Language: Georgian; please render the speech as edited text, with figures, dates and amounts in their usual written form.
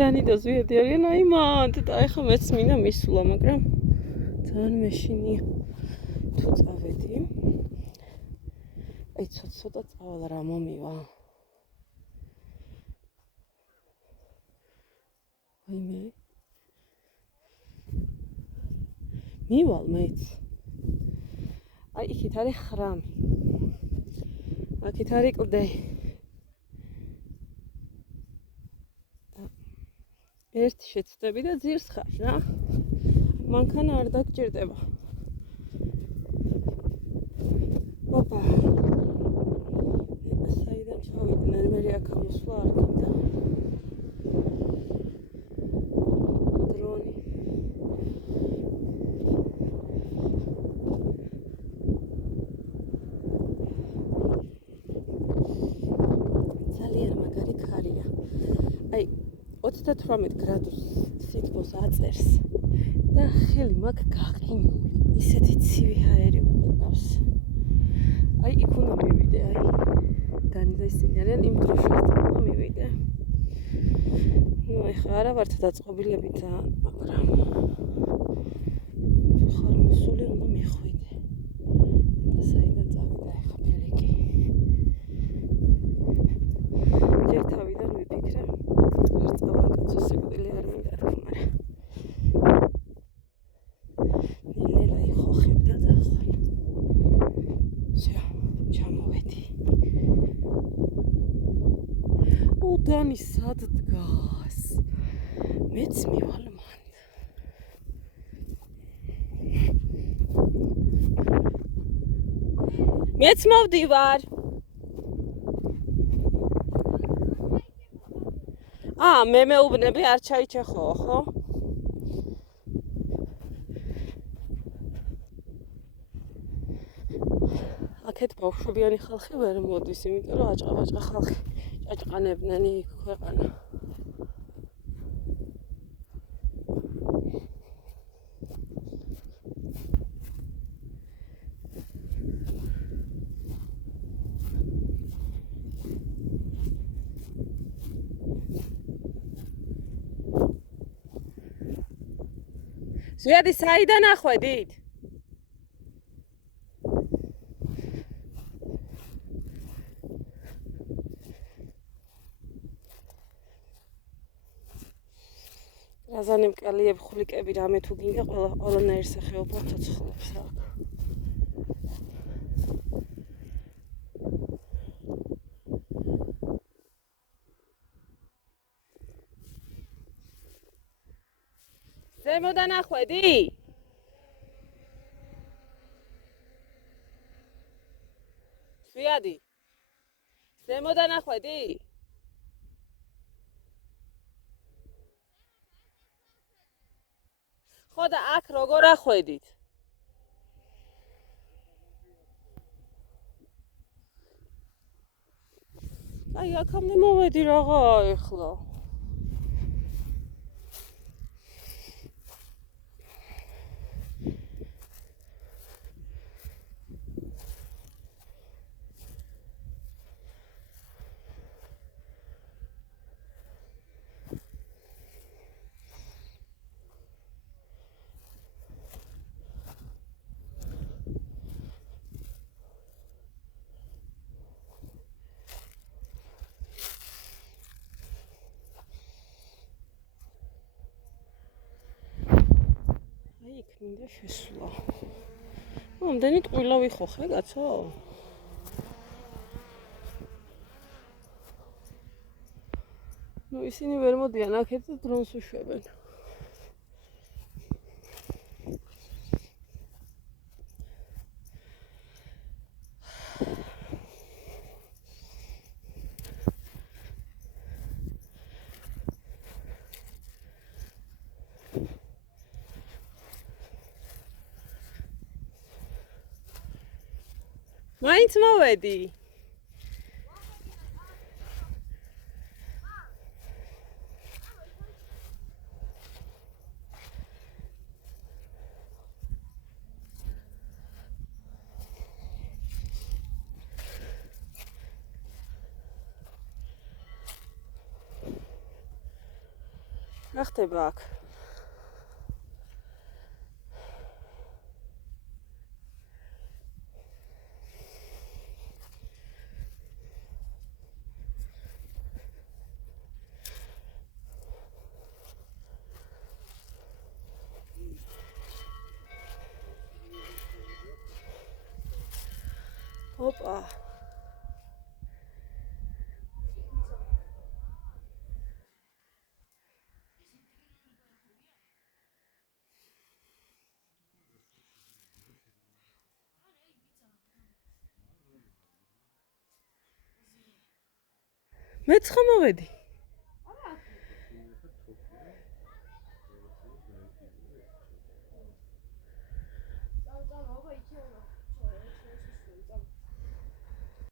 დანი და ზვიადი არიან აი მანდ და ეხლა მეც მინდა მისულა, მაგრამ ძალიან მეშინია. თუ წავედი. აი ცოტა წავალ რა მომივა. აი მე მივალ მეც. აი იქით არის ხრამი. აქეთ არის კლდე. ერთი შეცდები და ძირს ხარ რა. მანქანა არ დაგჭირდება. ოპა. საიდან ჩავიდნენ მე აქ მოსვლა არ გინდა. დრონი. ძალიან მაგარი ქარია. აი 38 გრადუს სითბოს აწერს და ხელი მაქვს გაყინული. ისეთი ცივი ჰაერი უყავს. აი იქ უნდა მივიდე, აი დანი და ისინი არიან იმ დროს უნდა მივიდე. ნუ ეხლა არა ვართ დაწყობილები ძალიან, მაგრამ ხარ მოსული უნდა მიხვიდე. და საიდან წავიდა ეხლა ფელიკი. ჯერ თავიდან ვიფიქრე. არ წავაგაცო სიკვდილი არ მინდა რა, მაგრამ ნელა იხოხებ და დახვალ. ჩამოვედი. დანი სად დგას? მეც მივალ მანდ. მეც მოვდივარ. მე მეუბნები არ ჩაიჩეხო, ხო? აქეთ ბავშვებიანი ხალხი ვერ მოდის, იმიტომ რომ აჭყა-ბაჭყა ხალხი ჭაჭყანებდნენ იქ ქვეყანა. ზვიადი საიდან ახვედით? რაზანი მკალიები, ხვლიკები, რამე თუ გინდა, ყველანაირ სახეობა ცოცხლობს აქ. ზემოდან ახვედი? ზვიადი, ზემოდან ახვედი? ხო და აქ როგორ ახვედით? აი აქამდე მოვედი რაღა ეხლა. იქ მინდა შესვლა. ამდენი ტყუილა ვიხოხე, კაცო? ნუ ისინი ვერ მოდიან აქეთ და დრონს უშვებენ. მაინც მოვედი. რა ხდება აქ? ოპა. მეც ხომ მოვედი?